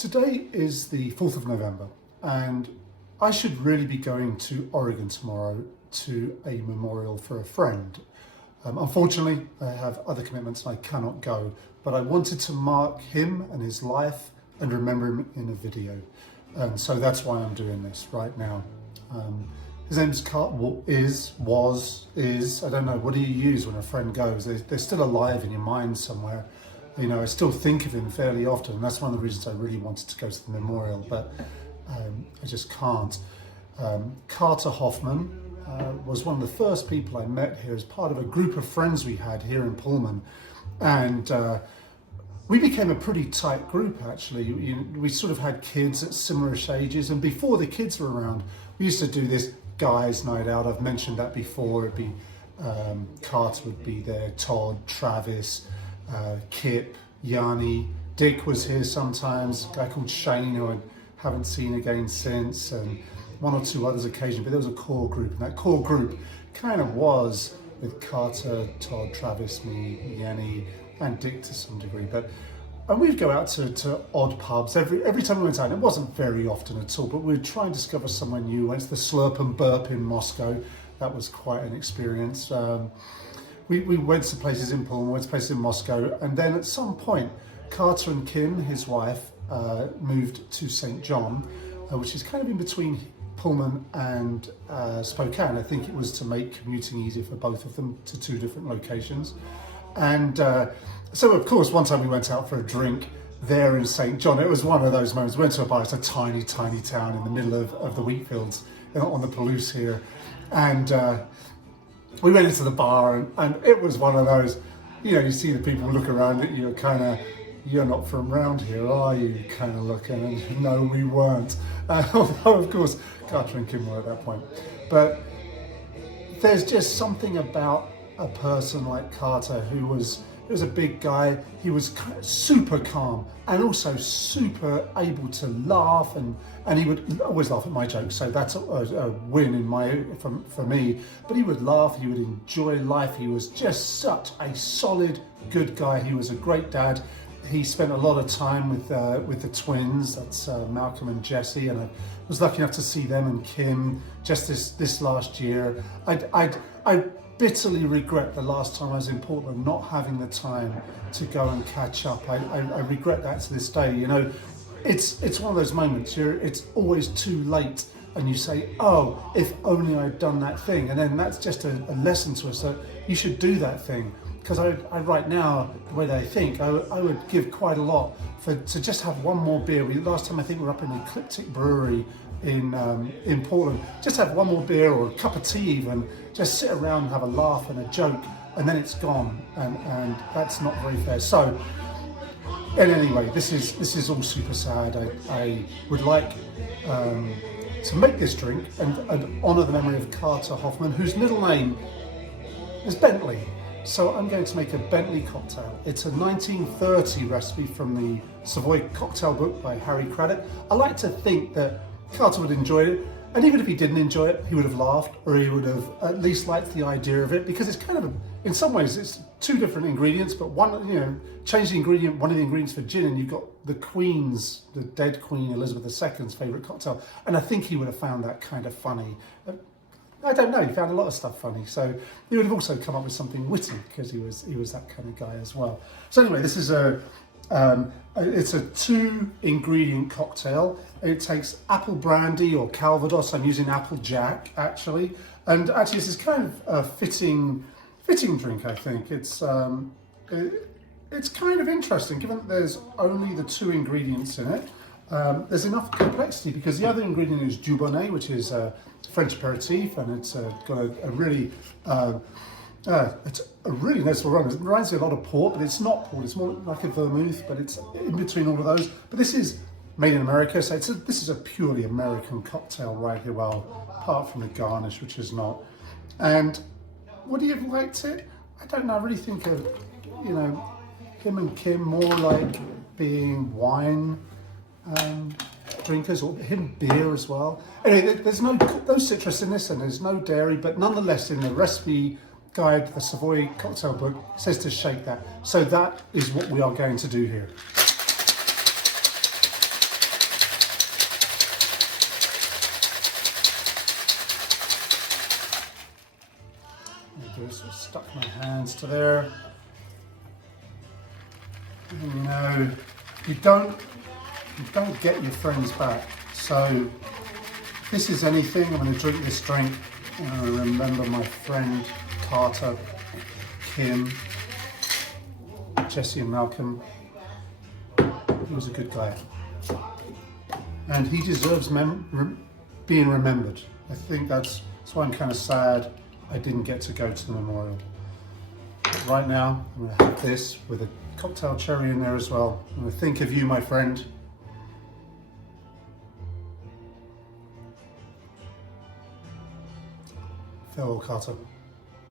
Today is the 4th of November, and I should really be going to Oregon tomorrow to a memorial for a friend. Unfortunately, I have other commitments and I cannot go, but I wanted to mark him and his life and remember him in a video. And so that's why I'm doing this right now. His name's is, I don't know, what do you use when a friend goes? They're still alive in your mind somewhere. You know, I still think of him fairly often, and that's one of the reasons I really wanted to go to the memorial, but I just can't. Carter Hoffmann was one of the first people I met here as part of a group of friends we had here in Pullman, and we became a pretty tight group actually. We sort of had kids at similar-ish ages, and before the kids were around, we used to do this guys' night out. I've mentioned that before. It'd be Carter would be there, Todd, Travis, Kip, Yanni, Dick was here sometimes, a guy called Shane who I haven't seen again since, and one or two others occasionally, but there was a core group, and that core group kind of was with Carter, Todd, Travis, me, Yanni, and Dick to some degree. And we'd go out to odd pubs every time we went out. It wasn't very often at all, but we'd try and discover somewhere new. Went to the Slurp and Burp in Moscow. That was quite an experience. We went to places in Pullman, went to places in Moscow, and then at some point, Carter and Kim, his wife, moved to St. John, which is kind of in between Pullman and Spokane. I think it was to make commuting easier for both of them to two different locations. And so, of course, one time we went out for a drink there in St. John. It was one of those moments. We went to a bar. It's a tiny, tiny town in the middle of the wheat fields on the Palouse here. And we went into the bar, and it was one of those, you know, you see the people look around at you, kind of, you're not from around here, are you? Kind of looking, and no, we weren't. Although, of course, Carter and Kim were at that point. But there's just something about a person like Carter who was a big guy. He was super calm and also super able to laugh, and he would always laugh at my jokes, so that's a win for me. But he would laugh, he would enjoy life. He was just such a solid, good guy. He was a great dad. He spent a lot of time with the twins, that's Malcolm and Jesse, and I was lucky enough to see them and Kim just this last year. I bitterly regret the last time I was in Portland not having the time to go and catch up. I regret that to this day. You know, it's one of those moments. It's always too late, and you say, "Oh, if only I'd done that thing," and then that's just a lesson to us that you should do that thing. Because I right now, the way that I think, I would give quite a lot to just have one more beer. Last time I think we were up in the Ecliptic Brewery in Portland. Just have one more beer or a cup of tea even, just sit around and have a laugh and a joke, and then it's gone, and that's not very fair. So, and anyway, this is all super sad. I would like to make this drink and honour the memory of Carter Hoffmann, whose middle name is Bentley. So I'm going to make a Bentley cocktail. It's a 1930 recipe from the Savoy Cocktail book by Harry Craddock. I like to think that Carter would enjoy it, and even if he didn't enjoy it, he would have laughed, or he would have at least liked the idea of it, because it's kind of, in some ways, it's two different ingredients, but one, you know, change the ingredient, one of the ingredients for gin, and you've got the dead Queen Elizabeth II's favourite cocktail, and I think he would have found that kind of funny. I don't know, he found a lot of stuff funny, so he would have also come up with something witty, because he was that kind of guy as well. So anyway, this is it's a 2-ingredient cocktail. It takes apple brandy or calvados. I'm using applejack actually, and actually this is kind of a fitting drink. I think it's kind of interesting given that there's only the 2 ingredients in it. There's enough complexity because the other ingredient is Dubonnet, which is a French aperitif, and it's got a really it's a really nice aroma. It reminds me a lot of port, but it's not port. It's more like a vermouth, but it's in between all of those. But this is made in America, so this is a purely American cocktail right here. Well, apart from the Garnish, which is not. And would he have liked it? I don't know. I really think of, you know, him and Kim more like being wine drinkers, or him beer as well. Anyway, there's no citrus in this, and there's no dairy, but nonetheless, in the recipe guide, the Savoy Cocktail book, says to shake that. So that is what we are going to do here. sort of stuck my hands to there. And, you know, you don't get your friends back. So if this is anything, I'm going to drink this drink and I remember my friend Carter, Kim, Jesse and Malcolm. He was a good guy. And he deserves being remembered. I think that's why I'm kind of sad I didn't get to go to the memorial. But right now, I'm going to have this with a cocktail cherry in there as well. I'm going to think of you, my friend. Farewell, Carter.